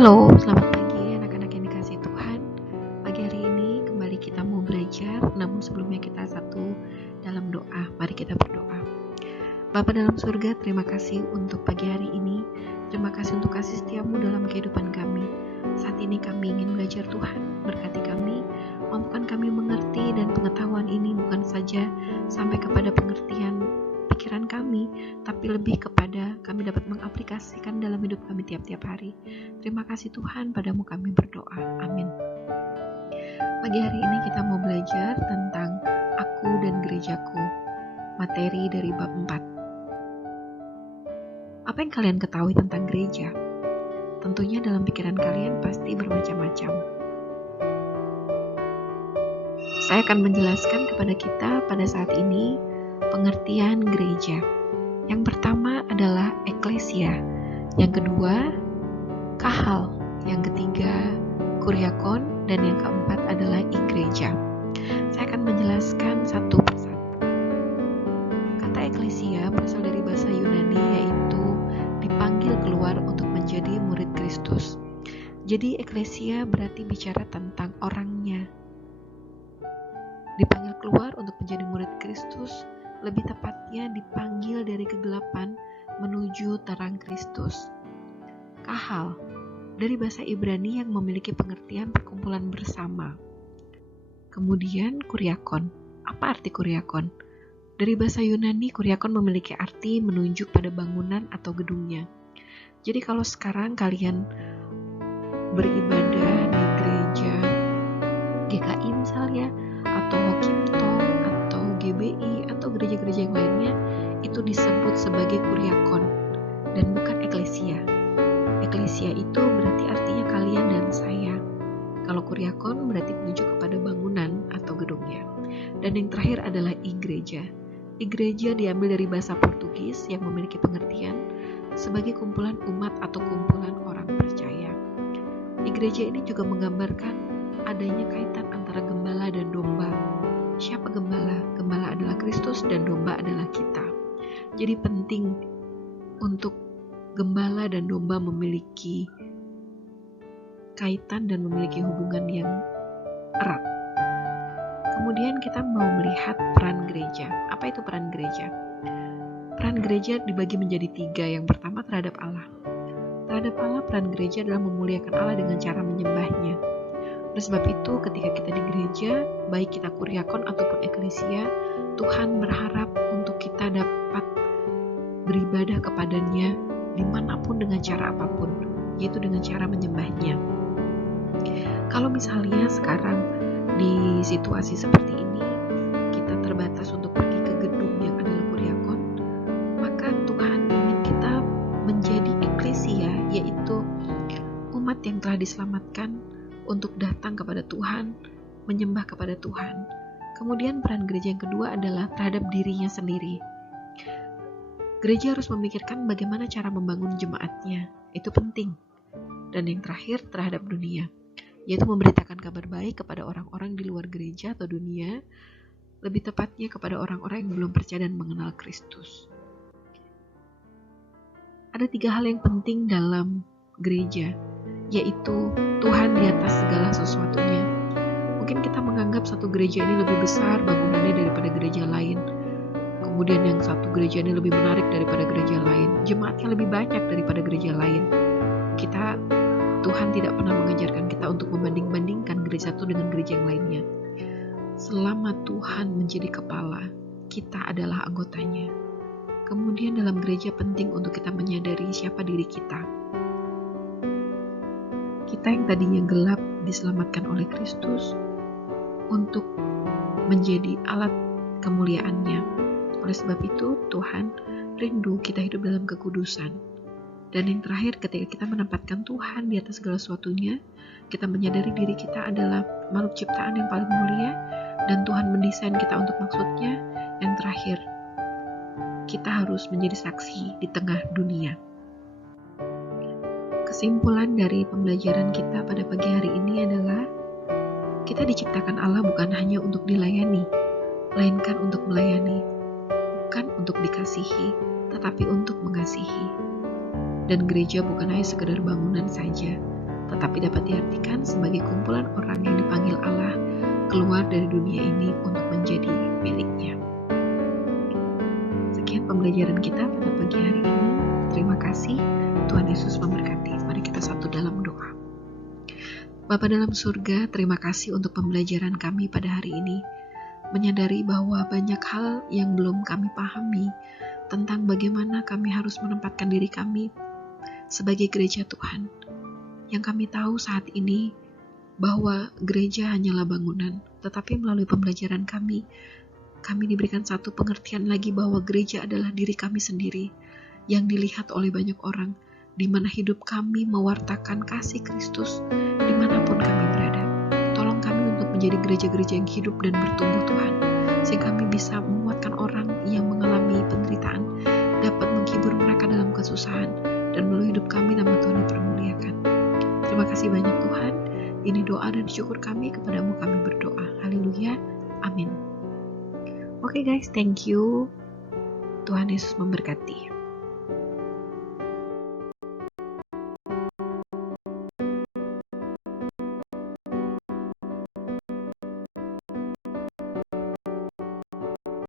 Halo, selamat pagi anak-anak yang dikasihi Tuhan. Pagi hari ini kembali kita mau belajar, namun sebelumnya kita satu dalam doa. Mari kita berdoa. Bapa dalam surga, terima kasih untuk pagi hari ini. Terima kasih untuk kasih setiamu dalam kehidupan kami. Saat ini kami ingin belajar Tuhan, berkati kami, mampukan kami mengerti, dan pengetahuan ini bukan saja sampai kepada pengertian pikiran kami, tapi lebih kepada kami dapat mengaplikasikan dalam hidup kami tiap-tiap hari. Terima kasih Tuhan, padamu kami berdoa. Amin. Pagi hari ini kita mau belajar tentang aku dan gerejaku. Materi dari bab 4. Apa yang kalian ketahui tentang gereja? Tentunya dalam pikiran kalian pasti bermacam-macam. Saya akan menjelaskan kepada kita pada saat ini pengertian gereja. Yang pertama adalah eklesia, yang kedua kahal, yang ketiga kuriakon, dan yang keempat adalah igreja. Saya akan menjelaskan satu persatu. Kata eklesia berasal dari bahasa Yunani, yaitu dipanggil keluar untuk menjadi murid Kristus. Jadi eklesia berarti bicara tentang orangnya. Dipanggil keluar untuk menjadi murid Kristus, lebih tepatnya dipanggil dari kegelapan menuju terang Kristus. Kahal, dari bahasa Ibrani yang memiliki pengertian perkumpulan bersama. Kemudian kuriakon. Apa arti kuriakon? Dari bahasa Yunani, kuriakon memiliki arti menunjuk pada bangunan atau gedungnya. Jadi kalau sekarang kalian beribadah di gereja GKI misalnya, atau Hokimto, atau GBI, atau gereja-gereja yang lainnya, itu disebut sebagai kuriakon dan bukan eklesia. Eklesia itu berarti artinya kalian dan saya. Kalau kuriakon berarti menunjuk kepada bangunan atau gedungnya. Dan yang terakhir adalah igreja. Igreja diambil dari bahasa Portugis yang memiliki pengertian sebagai kumpulan umat atau kumpulan orang percaya. Igreja ini juga menggambarkan adanya kaitan antara gembala dan domba. Siapa gembala? Gembala adalah Kristus dan domba adalah kita. Jadi penting untuk gembala dan domba memiliki kaitan dan memiliki hubungan yang erat. Kemudian kita mau melihat peran gereja. Apa itu peran gereja? Peran gereja dibagi menjadi 3. Yang pertama terhadap Allah. Terhadap Allah, peran gereja adalah memuliakan Allah dengan cara menyembahnya. Oleh sebab itu, ketika kita di gereja, baik kita kuriakon ataupun eklesia, Tuhan berharap untuk kita dapat beribadah kepadanya dimanapun dengan cara apapun, yaitu dengan cara menyembahnya. Kalau misalnya sekarang di situasi seperti ini, kita terbatas untuk pergi ke gedung yang adalah kuriakon, maka Tuhan ingin kita menjadi eklesia, yaitu umat yang telah diselamatkan untuk datang kepada Tuhan, menyembah kepada Tuhan. Kemudian peran gereja yang kedua adalah terhadap dirinya sendiri. Gereja harus memikirkan bagaimana cara membangun jemaatnya. Itu penting. Dan yang terakhir terhadap dunia, yaitu memberitakan kabar baik kepada orang-orang di luar gereja atau dunia, lebih tepatnya kepada orang-orang yang belum percaya dan mengenal Kristus. Ada 3 hal yang penting dalam gereja, yaitu Tuhan di atas segala sesuatunya. Mungkin kita menganggap satu gereja ini lebih besar bangunannya daripada gereja lain. Kemudian yang satu gereja ini lebih menarik daripada gereja lain. Jemaatnya lebih banyak daripada gereja lain. Tuhan tidak pernah mengajarkan kita untuk membanding-bandingkan gereja satu dengan gereja yang lainnya. Selama Tuhan menjadi kepala, kita adalah anggotanya. Kemudian dalam gereja penting untuk kita menyadari siapa diri kita. Kita yang tadinya gelap diselamatkan oleh Kristus untuk menjadi alat kemuliaannya. Oleh sebab itu Tuhan rindu kita hidup dalam kekudusan. Dan yang terakhir, ketika kita menempatkan Tuhan di atas segala sesuatunya, kita menyadari diri kita adalah makhluk ciptaan yang paling mulia dan Tuhan mendesain kita untuk maksudnya. Yang terakhir, kita harus menjadi saksi di tengah dunia. Kesimpulan dari pembelajaran kita pada pagi hari ini adalah kita diciptakan Allah bukan hanya untuk dilayani, melainkan untuk melayani, bukan untuk dikasihi, tetapi untuk mengasihi. Dan gereja bukan hanya sekedar bangunan saja, tetapi dapat diartikan sebagai kumpulan orang yang dipanggil Allah keluar dari dunia ini untuk menjadi miliknya. Sekian pembelajaran kita pada pagi hari ini. Terima kasih. Tuhan Yesus memberkati. Mari kita satu dalam doa. Bapa dalam surga, terima kasih untuk pembelajaran kami pada hari ini. Menyadari bahwa banyak hal yang belum kami pahami tentang bagaimana kami harus menempatkan diri kami sebagai gereja Tuhan. Yang kami tahu saat ini bahwa gereja hanyalah bangunan, tetapi melalui pembelajaran kami diberikan satu pengertian lagi bahwa gereja adalah diri kami sendiri yang dilihat oleh banyak orang, di mana hidup kami mewartakan kasih Kristus dimanapun kami berada. Tolong kami untuk menjadi gereja-gereja yang hidup dan bertumbuh Tuhan, sehingga kami bisa menguatkan orang yang mengalami penderitaan, dapat menghibur mereka dalam kesusahan, dan melalui hidup kami nama Tuhan dipermuliakan. Terima kasih banyak Tuhan. Ini doa dan syukur kami kepadamu, kami berdoa. Haleluya. Amin. Oke guys, thank you. Tuhan Yesus memberkati.